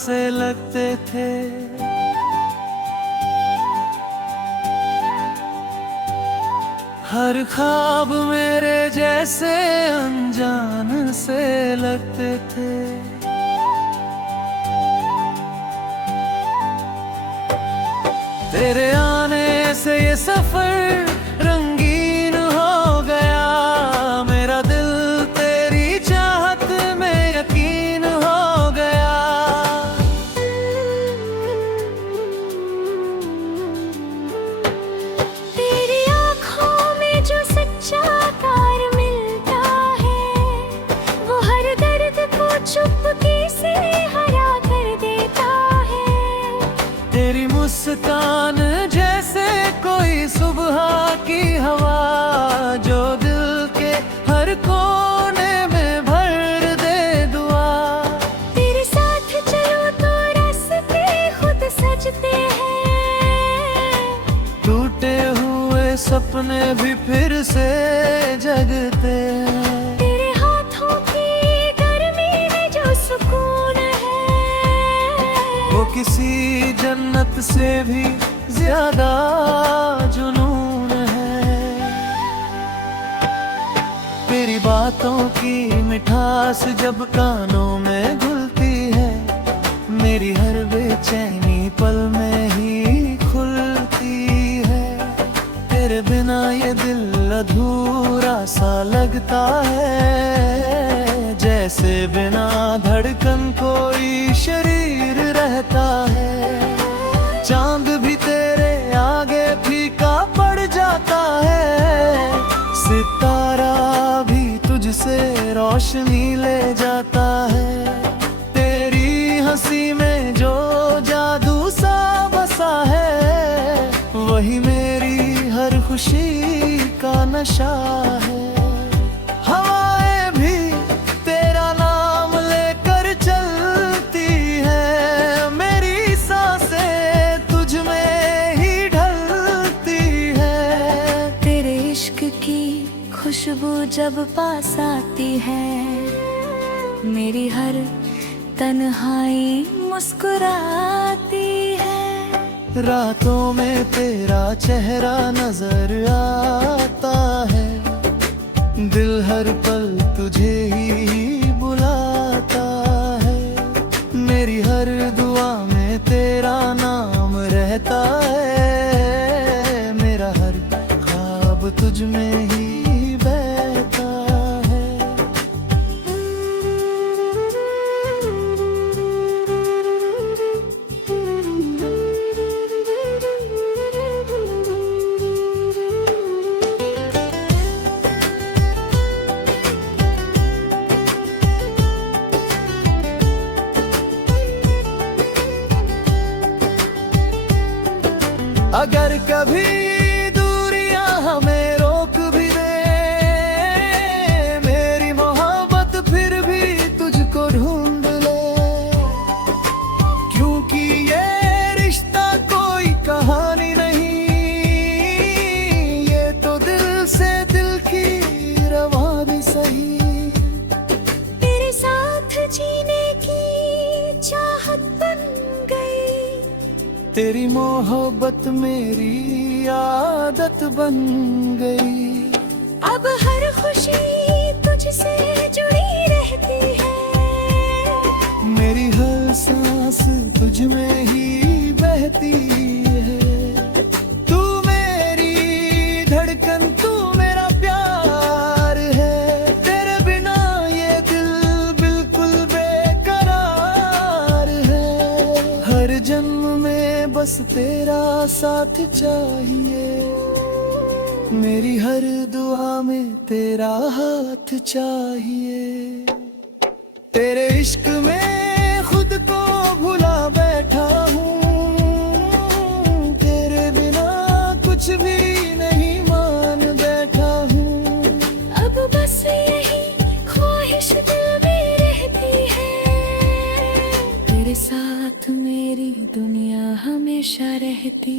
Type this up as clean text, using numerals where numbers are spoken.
से लगते थे। हर ख्वाब मेरे जैसे अनजान से लगते थे। तेरे आने से ये सफर रंगीन हो गया। मेरा दिल तेरी चाहत में यकीन हो गया। तेरी आँखों में जो सच्चा प्यार मिलता है, वो हर दर्द को चुपके से हरा कर देता है। तेरी मुस्कान जैसे कोई सुबह की हवा, जो दिल के हर कोने में भर दे दुआ। तेरे साथ चलो तो रास्ते खुद सजते हैं। टूटे हुए सपने भी फिर से जगते हैं। तेरे हाथों की गर्मी में जो सुकून है, वो किसी जन्नत से भी ज्यादा जुनून है। तेरी बातों की मिठास जब कानों में घुलती है, मेरी हर बेचैनी पल में ही खुलती है। तेरे बिना ये दिल अधूरा सा लगता है, जैसे बिना धड़कन कोई शरीर रहता है। चांद भी तेरे आगे फीका पड़ जाता है, सितारा भी तुझसे रोशनी ले जाता है। तेरी हंसी में जो जादू सा बसा है, वही मेरी हर खुशी का नशा है। हवाएं भी तेरा नाम लेकर चलती है, मेरी सांसें तुझ में ही ढलती है। तेरे इश्क की खुशबू जब पास आती है, मेरी हर तन्हाई मुस्कुराती है। रातों में तेरा चेहरा नजर आता है, दिल हर पल तुझे ही बुलाता है। मेरी हर दुआ में तेरा नाम रहता है, मेरा हर ख्वाब तुझ में ही बहता है। अगर कभी दूरियां हमें रोक भी दे, मेरी मोहब्बत फिर भी तुझको ढूंढ ले। क्योंकि ये रिश्ता कोई कहानी नहीं, ये तो दिल से दिल की रवानी सही। तेरे साथ जीने की चाहत बन गई, तेरी मोहब्बत मेरी आदत बन गई। अब हर खुशी तुझसे जुड़ी रहती है। मेरी हर सांस तुझ में ही बहती है। तू मेरी धड़कन, तू मेरा प्यार है। तेरे बिना ये दिल बिल्कुल बेकरार है। हर जन्म में बस तेरा साथ चाहिए, मेरी हर दुआ में तेरा हाथ चाहिए। तेरे इश्क में खुद को भुला बैठा हूँ, तेरे बिना कुछ भी नहीं मान बैठा हूँ। अब बस यही ख्वाहिश दिल में रहती है, तेरे साथ मेरी दुनिया हमेशा रहती